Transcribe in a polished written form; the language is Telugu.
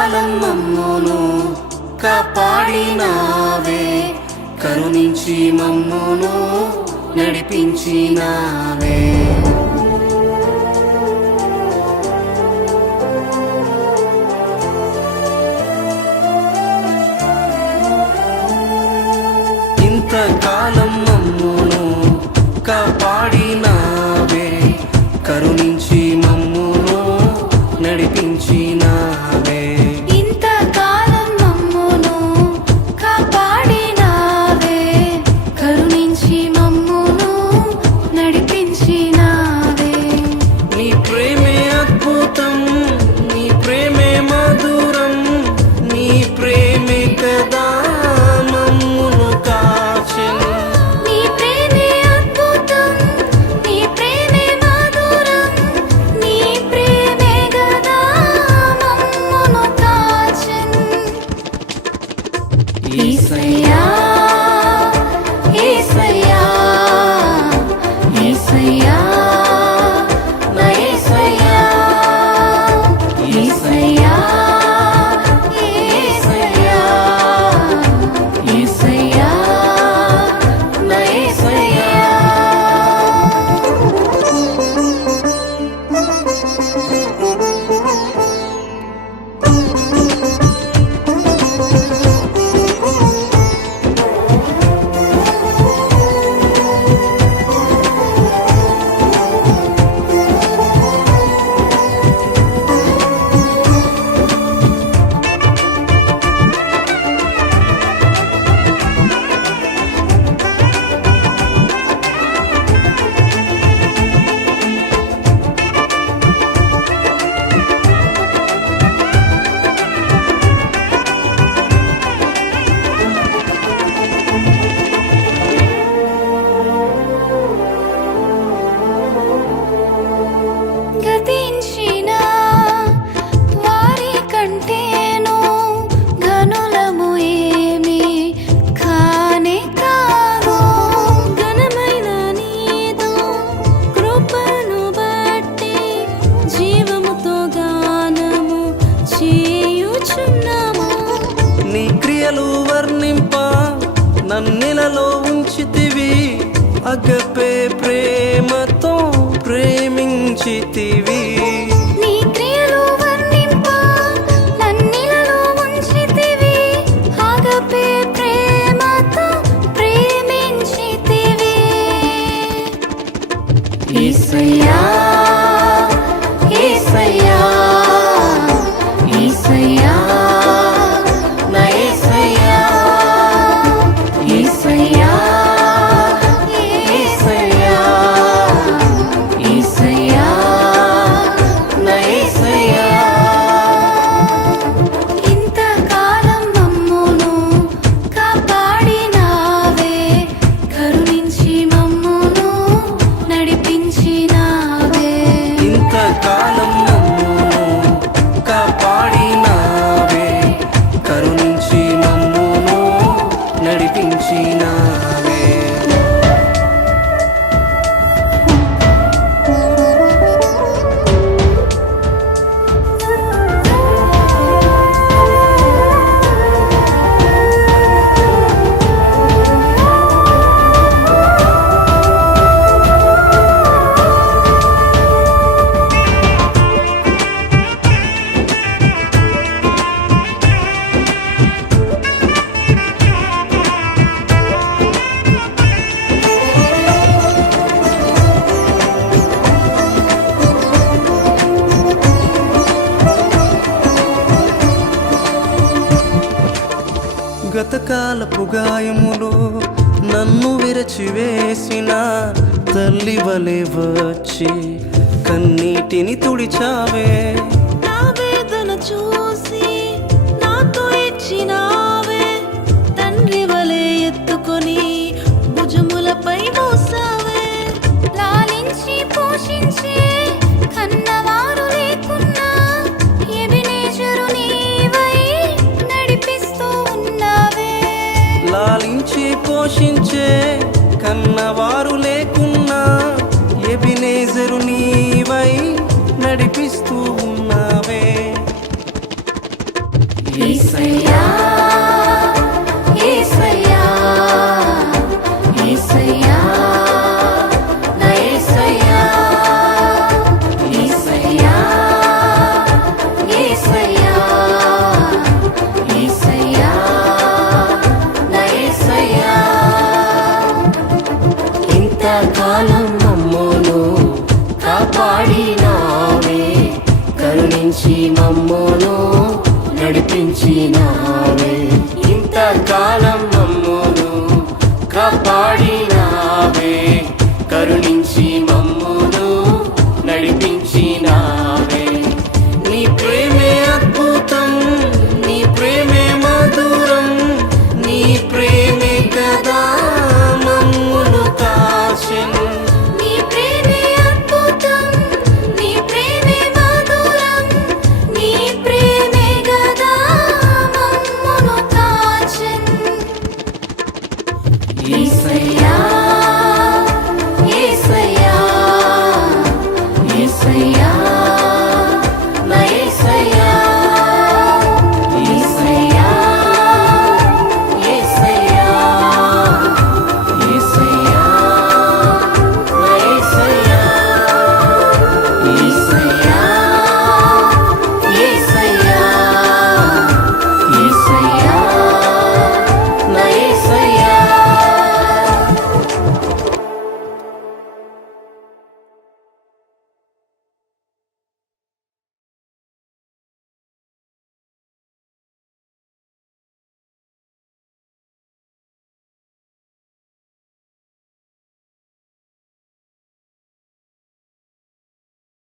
కాలం మమ్మును కాపాడినావే, కరుణించి మమ్మును నడిపించినావే. ఇంతకాలం మమ్మును కాపాడినావే, కరుణించి మమ్మును నడిపించినావే. ఇంతకాలం మమ్మును కాపాడినావే, కరుణించి మమ్మును నడిపించినావే. నీ ప్రేమే అద్భుతం, నీ ప్రేమే మధురం, నీ ప్రేమే కదా మమ్మును కాచెను. నీ ప్రేమే అద్భుతం, నీ ప్రేమే మధురం, నీ ప్రేమే గదా మమ్మును కాచెను. యేసయ్యా యేసయ్యా యేసయ్యా నా యేసయ్యా, యేసయ్యా యేసయ్యా యేసయ్యా నా యేసయ్యా. గతించిన వారి కంటేను ఘనులము ఏమీ కానే కాదు. ఘనమైన నీదు కృపను బట్టి జీవముతో గానము చేయుచున్నాము. నీ క్రియలు వర్ణింప నన్నిలలో ఉంచితివి, అగపే ప్రేమతో ప్రేమించితివి. నీ క్రియలు వర్ణింప నన్నిలలో ఉంచితివి, ఆగపే ప్రేమతో ప్రేమించితివి. యేసయ్యా యేసయ్యా యేసయ్యా నా యేసయ్యా, యేసయ్యా యేసయ్యా యేసయ్యా నా యేసయ్యా. ఇంతకాలం మమ్మును కాపాడినావే, కరుణించి మమ్మును నడిపించినావే. ఇంతకాలం మమ్మును కాపాడినావే, కరుణించి మమ్మును నడిపించినావే. గతకాలపు గాయములు నన్ను విరచివేసిన తల్లి వలె వచ్చి కన్నీటిని తుడిచావే. నా వేదన చూసి నాతో ఇచ్చినావే, తండ్రి వలె ఎత్తుకొని భుజములపై మోసావే. లాలించి పోషించే కన్నవారు లేకున్నా ఎబెనేజరు నీవై నడిపిస్తూ ఉన్నావే. లాలించి పోషించే కన్నవారు లేకున్నా ఎబెనేజరు నీవై నడిపిస్తూ ఉన్నావే. యేసయ్యా యేసయ్యా యేసయ్యా నా యేసయ్యా యేసయ్యా యేసయ్యా యేసయ్యా నా యేసయ్యా ఇంతకాలం మమ్మోను కాపాడినావే కరుణించి మమ్మోను నడిపించినావే ఇంతకాలం